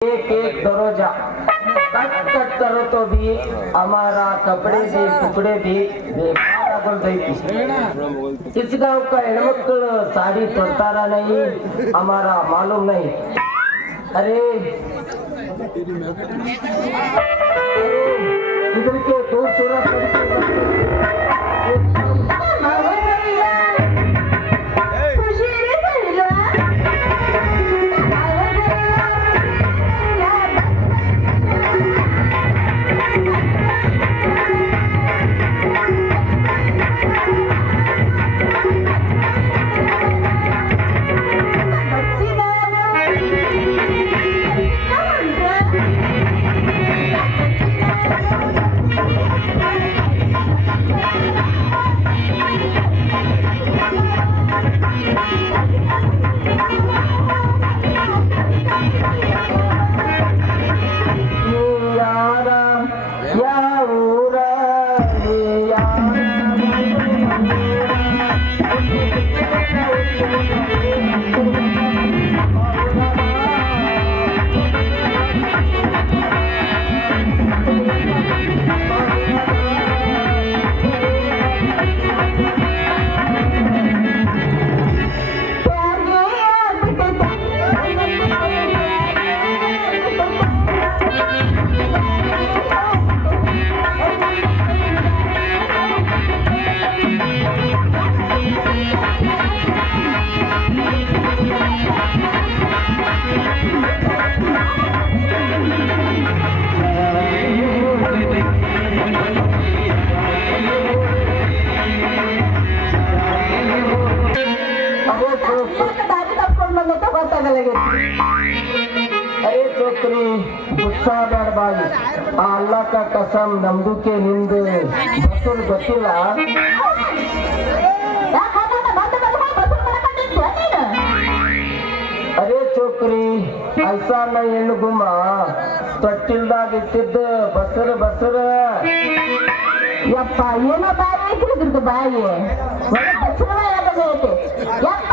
एक एक दरोजा cut cut करो तो भी हमारा कपड़े से टुकड़े भी इस गांव का एडमक्कल साड़ी तोड़तारा नहीं हमारा मालूम नहीं अरे ಐತ್ರಿ ಹುಸ್ಸಾಡಬಾರ್ದು ಆ ಅಲ್ಲಕ್ಕ ಕಸಂ ನಂಬಿಕೆ ಹಿಂದೆ ಬಸರು ಗೊತ್ತಿಲ್ಲ? ಅರೇ ಚೋಕ್ರಿ ಐಸಾನ ಹೆಣ್ಣು ಗುಮ್ಮ, ತೊಟ್ಟಿಲ್ದಾಗ ಇಟ್ಟಿದ್ದ ಬಸರು ಬಸರು. ಯಪ್ಪ, ಏನೋ ಬಾಯಿ ಐತ್ರಿ ಇದ್ರದ್ದು ಬಾಯಿ. ಯಪ್ಪ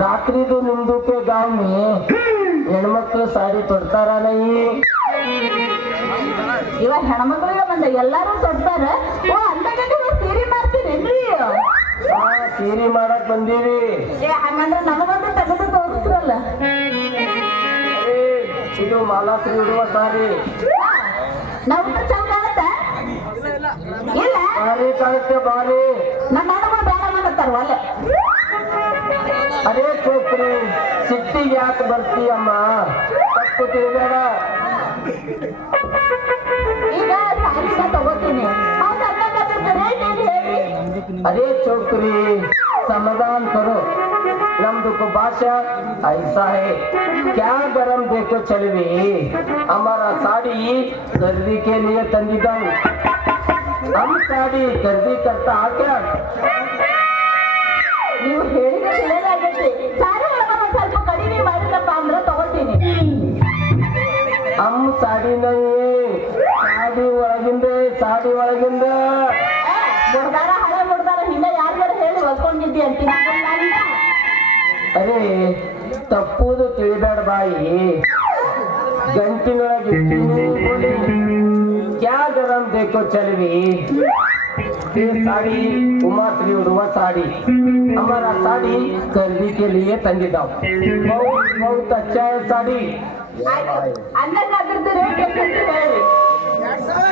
ರಾತ್ರಿದು ನಿಮ್ದುಕ್ಕೆ ಮೇ ಹೆಣ್ಮಕ್ಳು ಸಾರಿ ತೊಡ್ತಾರ ನೈ ಇವ ಹೆಣ್ಮಕ್ಳಿಗೆ ಬಂದ ಎಲ್ಲಾರು ತೊಡ್ತಾರ. ಓ ಅಂದಾಗ ನೀವು ಸೀರೆ ಮಾಡ್ತೀರೇನ್ರಿ? ಆ ಸೀರೆ ಮಾಡಕ್ ಬಂದೀವಿ. ಏ ಹಂಗಂದ್ರೆ ನಮಗೊಂದು ತೆಗೆದು ತೋರಿಸ್ರಲ್ಲ. ಇದು ಮಾಲಾತ್ರಿ ಇಡುವ ಸಾರಿ. ನಾವು ಚಂದ ಕಾಣತ್ತ. ಇಲ್ಲ ಸಾರಿ ಕಾಣುತ್ತೆ ಬಾರಿ ನಮ್ಮ ಬೇಡ ಮಾಡತ್ತಾರ ಒಳ್ಳೆ ಸಿಟ್ಟಿಗೆ ಯಾಕೆ ಬರ್ತೀಯಮ್ಮ ತಪ್ಪು ತಿಳ್ಬೇಡ ಈಗ ಸಾರಿನ ತಗೋತೀನಿ ಹೌದು ಅದ್ರಾಗ ರೇಟ್ ಏನು ಹೇಳಿ अरे छोकरी समाधान करो नम्दु को भाषा ऐसा है क्या गरम देखो चलवी हमारा साड़ी खरीदी के लिए तंदिदा हम साड़ी खरीदी करता क्या ನೀವು ಹೇಳಿದ ತಿಳಿದಾಗೈತಿ ಸಾರಿ हम साड़ी नहीं साड़ी ಒಳಗಿಂದೆ ಸಾಡಿ ಒಳಗಿಂದ ಮುಡ್ದಾರ ಹಳೆ ಮುಡ್ದಾರ ಹಿಂದೆ ಯಾರಿಗಾರ ಹೇಳಿ ಒಲ್ಕೊಂಡಿದ್ದಿ ಅಂತೀನಿ ನಾನು ಅರೆ ತಪ್ಪುದು ತಿಳಿಬೇಡ ಬಾಯಿ ಗಂಟಿನೊಳಗೆ ಇಟ್ಟಿನಿ ಬೋಲಿ. ಕ್ಯಾ ಗರಂ देखो चलवी ये साड़ी उमाश्री उड़वा साड़ी हमारा साड़ी खरीदी के लिए तंदिदाव बहुत बहुत अच्छा है साड़ी ಅನ್ನಕ್ಕೆ ಅದ್ರದ್ದು ರೇಟ್ ಎಷ್ಟಂತ ಹೇಳಿ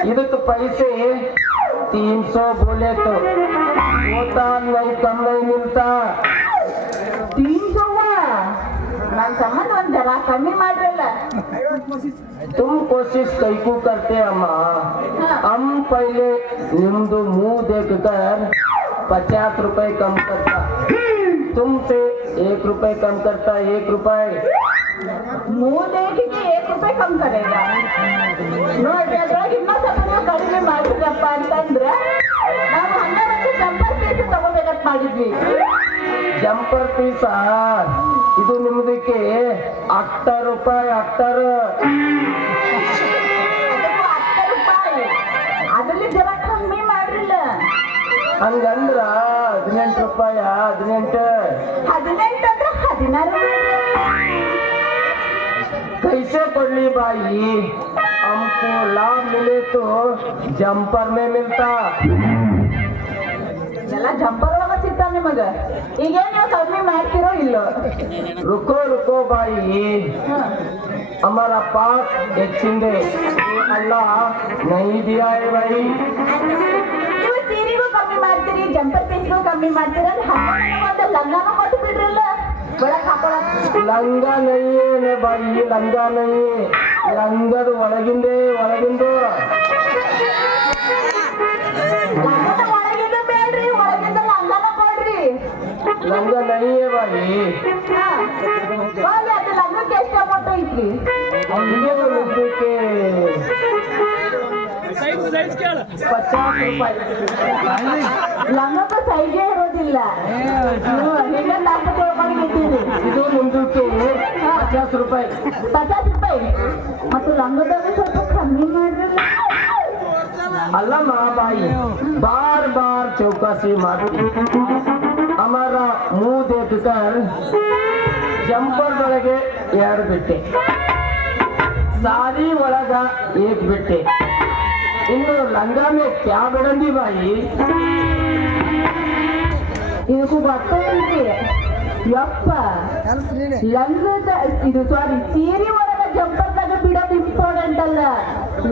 ಇದಕ್ಕೆ पैसे तीन सौ बोले तो होता नहीं कम नहीं मिलता ತೀನ್ ಸವ್ವ ನನ್ನ ಸಂಬಂಧ ಒಂದ್ ಜರ ಕಮ್ಮಿ ಮಾಡ್ರಲ್ಲ तुम कोशिश कैकू करते अम्मा हम पहले निम्दु मुंह देखकर पचास रुपए कम करता तुमसे एक रुपए कम करता एक रुपए ಮೂದೇಕಿಗೆ ಏಕ್ ರೂಪಾಯಿ ಕಮ್ಮಿ ಕರೆಗ ನೋಡ್ರಿ ಅದ್ರಾಗ ಸ್ವಲ್ಪ ನೀವು ಕಡಿಮೆ ಮಾಡಿದ್ರಪ್ಪ ಅಂತಂದ್ರೆ ನಾವು ಹನ್ನೆರಡು ಜಂಪರ್ ಪೀಸ್ ತಗೋಬೇಕಂತ ಮಾಡಿದ್ವಿ. ಜಂಪರ್ ಪೀಸ ಇದು ನಿಮ್ದಕ್ಕೆ ಹತ್ತ ರೂಪಾಯಿ ಹತ್ತರ ಅದರಲ್ಲಿ ಜನ ಕಮ್ಮಿ ಮಾಡ್ರಿಲ್ಲ. ಹಂಗಂದ್ರ ಹದಿನೆಂಟು ರೂಪಾಯ ಹದಿನೆಂಟು. ಹದಿನೆಂಟು ಅಂದ್ರೆ ಹದಿನಾರು कैसे ಕೊಡ್ಲಿ ಬಾಯಿ हमको लाभ मिले तो जंपर में मिलता ಎಲ್ಲ ಜಂಪರ್ ಒಳಗ ಸಿಗ್ತಾವ ನಿಮಗ ಈಗೇನ್ ನೀವು ಕಡಿಮೆ ಮಾಡ್ತಿರೋ ಇಲ್ಲೋ रुको रुको भाई हमारा पास ಹೆಚ್ಚಿಂದೆ अल्लाह नहीं दिया है भाई ನೀವು ಸೀರೆಗೂ ಕಮ್ಮಿ ಮಾಡ್ತೀರಿ ಜಂಪರ್ ಪೀಸ್ಗೂ ಕಮ್ಮಿ ಮಾಡ್ತೀರಿ ಅಂದ್ರೆ ಹನ್ನೆರಡು ಒಂದು ಲಂಗಾನು ಕೊಟ್ಟು ಬಿಡ್ರಲ್ಲ ಒಳಗ್ ಹಾಕೊಳಕ್ ಲಂಗ ನಯ್ಯೇ ನೇ ಬಾಯಿ ಲಂಗ ನಯ್ಯೇ ಲಂಗದ ಒಳಗಿಂದೆ ಒಳಗಿಂದು ಲಂಗ ನೈಯೇ ಬಾಯಿ. ಲಂಗಕ್ಕೆ ಎಷ್ಟು ಅಮೌಂಟ್ ಐತ್ರಿ. ಸೈಜ್ ಕೇಳು. ರೂಪಾಯಿ ನಮ್ಮಪ್ಪ ಸೈಜೇ ಇರೋದಿಲ್ಲ ಇದು ಮುಂದಕ್ಕೆ ರೂಪಾಯಿ. ಪಚಾಸ್ ರೂಪಾಯಿ? ಮತ್ತು ರಂಗದಾಗ ಸ್ವಲ್ಪ ಕಮ್ಮಿ ಬಾರ್ ಬಾರ್ ಚೌಕಾಸಿ ಮಾಡಿ. ಅಮರ ಮೂದೆ ದುಕಾನ್ ಜಂಪರ್ದೊಳಗೆ ಎರಡು ಬಿಟ್ಟೆ. ಸಾರಿ ಒಳಗ ಏಕ್ ಬಿಟ್ಟೆ. ಇನ್ನು ಲಂಗ ಮೇ ಕ್ಯಾ ಬಿಡಂದಿ ಬಾಯಿ ಇದಕ್ಕೂ ಗೊತ್ತೈತಿ ಯಪ್ಪ. ಲಂಗದ ಇದು ಸಾರಿ ಸೀರೆ ಒಳಗ ಜಂಪರ್ದಾಗ ಬಿಡೋದು ಇಂಪಾರ್ಟೆಂಟ್ ಅಲ್ಲ.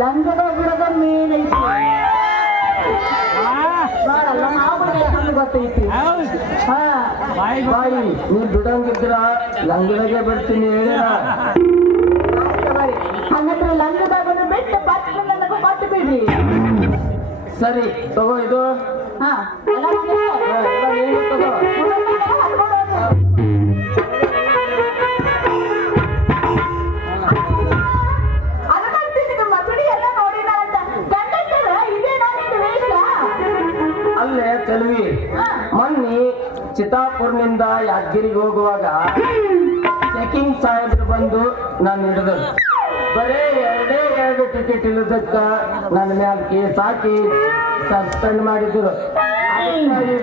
ಲಂಗದ ಬಿಡೋದ ಮೇನ್ ಐತಿ ನೋಡಲ್ಲ ನಾವು ಗೊತ್ತೈತಿ. ಹಾ. ಬಾಯಿ ನೀ ಬಿಡಂಗಿದ್ರ ಲಂಗದಾಗೆ ಬಿಡ್ತೀನಿ ಹೇಳಿರ. ಹಂಗಂದ್ರೆ ಲಂಗದಾಗನು ಬಿಟ್ಟು ಬಟ್ ಬಿಡ್ರಿ ಸರಿ ತಗೋ ಇದು. ಹಾ ತಗೋ. ಅಲ್ಲೇ ಚೆಲ್ವಿ. ಮೊನ್ನೆ ಚಿತ್ತಾಪುರ್ನಿಂದ ಯಾದಗಿರಿಗೆ ಹೋಗುವಾಗ ಚೆಕಿಂಗ್ ಸಾಹೇಬ್ರು ಬಂದು ನಾನು ಹಿಡಿದರು ಬರೇ ಎರಡೇ ಎರಡು ಟಿಕೆಟ್ ಇಲ್ಲದಕ್ಕ ನನ್ನ ಮ್ಯಾಲ ಕೇಸ್ ಹಾಕಿ ಸಸ್ಪೆಂಡ್ ಮಾಡಿದ್ರು. ಈ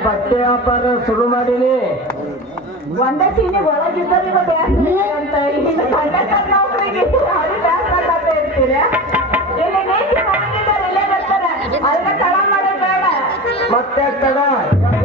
ಬಟ್ಟೆ ವ್ಯಾಪಾರ ಶುರು ಮಾಡೀನಿ. ಒಂದೇ ಸೀನಿ ಒಳಗಿದ್ದರೆ ಅಂತ ಮತ್ತೆ ಕಂಡಕ್ಟರ್